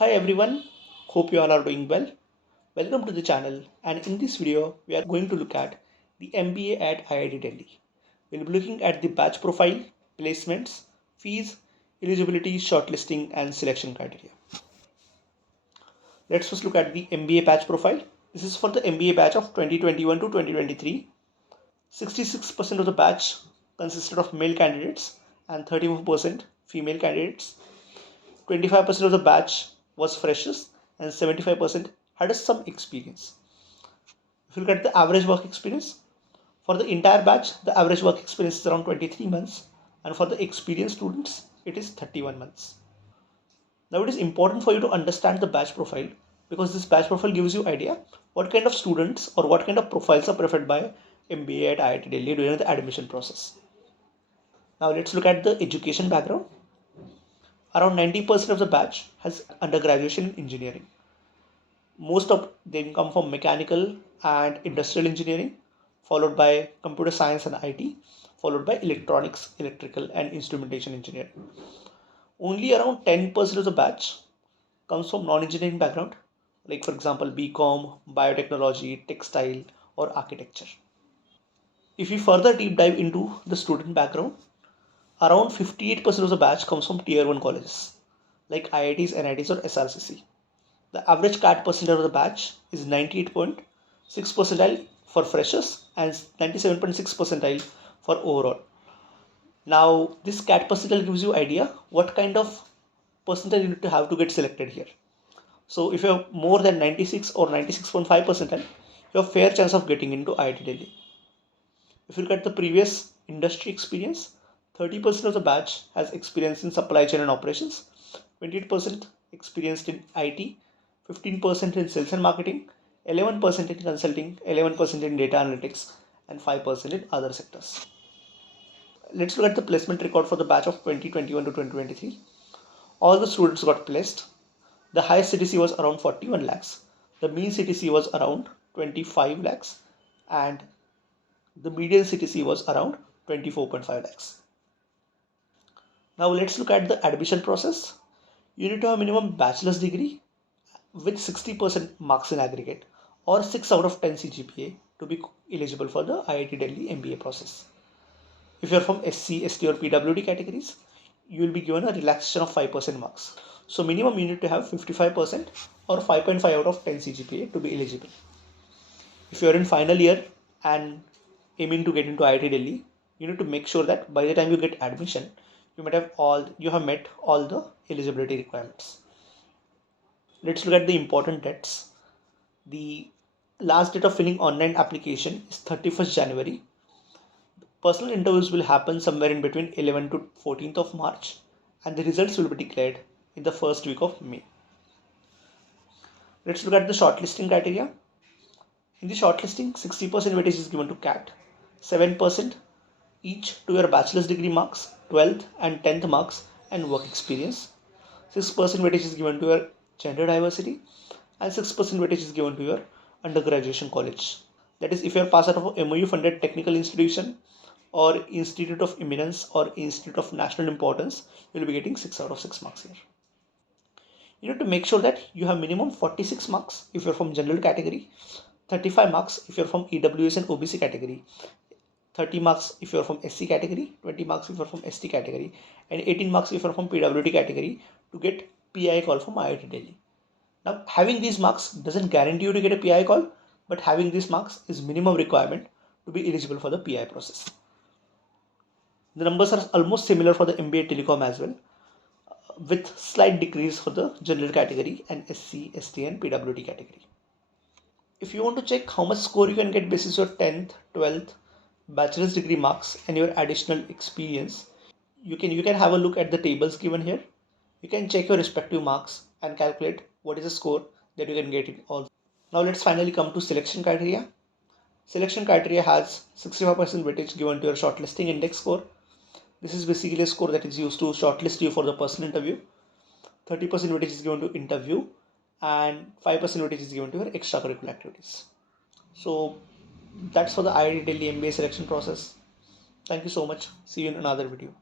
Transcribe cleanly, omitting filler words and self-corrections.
Hi everyone, hope you all are doing well. Welcome to the channel, and in this video we are going to look at the MBA at IIT Delhi. We'll be looking at the batch profile, placements, fees, eligibility, shortlisting and selection criteria. Let's first look at the MBA batch profile. This is for the MBA batch of 2021 to 2023. 66% of the batch consisted of male candidates and 34% female candidates. 25% of the batch was freshers and 75% had some experience. If you look at the average work experience, for the entire batch, the average work experience is around 23 months, and for the experienced students, it is 31 months. Now, it is important for you to understand the batch profile because this batch profile gives you idea what kind of students or what kind of profiles are preferred by MBA at IIT Delhi during the admission process. Now, let's look at the education background. Around 90% of the batch has undergraduation in engineering. Most of them come from mechanical and industrial engineering, followed by computer science and IT, followed by electronics, electrical, and instrumentation engineering. Only around 10% of the batch comes from non-engineering background, like for example BCom, biotechnology, textile, or architecture. If we further deep dive into the student background, around 58% of the batch comes from tier 1 colleges like IITs, NITs, or SRCC. The average CAT percentile of the batch is 98.6 percentile for freshers and 97.6 percentile for overall. Now, this CAT percentile gives you idea what kind of percentile you need to have to get selected here. So, if you have more than 96 or 96.5 percentile, you have fair chance of getting into IIT Delhi. If you look at the previous industry experience, 30% of the batch has experience in supply chain and operations, 28% experienced in IT, 15% in sales and marketing, 11% in consulting, 11% in data analytics, and 5% in other sectors. Let's look at the placement record for the batch of 2021 to 2023. All the students got placed. The highest CTC was around 41 lakhs. The mean CTC was around 25 lakhs. And the median CTC was around 24.5 lakhs. Now let's look at the admission process. You need to have minimum bachelor's degree with 60% marks in aggregate or 6 out of 10 CGPA to be eligible for the IIT Delhi MBA process. If you are from SC, ST or PWD categories, you will be given a relaxation of 5% marks. So minimum you need to have 55% or 5.5 out of 10 CGPA to be eligible. If you are in final year and aiming to get into IIT Delhi, you need to make sure that by the time you get admission, you have met all the eligibility requirements. Let's look at the important dates. The last date of filling online application is 31st January. Personal interviews will happen somewhere in between 11th to 14th of March, and the results will be declared in the first week of May. Let's look at the shortlisting criteria. In the shortlisting, 60% weightage is given to CAT, 7% each to your bachelor's degree marks, 12th and 10th marks, and work experience. 6% weightage is given to your gender diversity, and 6% weightage is given to your undergraduation college. That is, if you are passed out of a MOU funded technical institution or Institute of Eminence or Institute of National Importance, you will be getting 6 out of 6 marks here. You need to make sure that you have minimum 46 marks if you're from general category, 35 marks if you're from EWS and OBC category, 30 marks if you're from SC category, 20 marks if you're from ST category, and 18 marks if you're from PWD category to get PI call from IIT Delhi. Now, having these marks doesn't guarantee you to get a PI call, but having these marks is minimum requirement to be eligible for the PI process. The numbers are almost similar for the MBA Telecom as well, with slight decrease for the general category and SC, ST and PWD category. If you want to check how much score you can get basis your 10th, 12th, bachelor's degree marks and your additional experience, you can have a look at the tables given here. You can check your respective marks and calculate what is the score that you can get in all. Now let's finally come to selection criteria. Selection criteria has 65% weightage given to your shortlisting index score. This is basically a score that is used to shortlist you for the personal interview. 30% weightage is given to interview and 5% weightage is given to your extracurricular activities. So that's for the IIT Delhi MBA selection process. Thank you so much. See you in another video.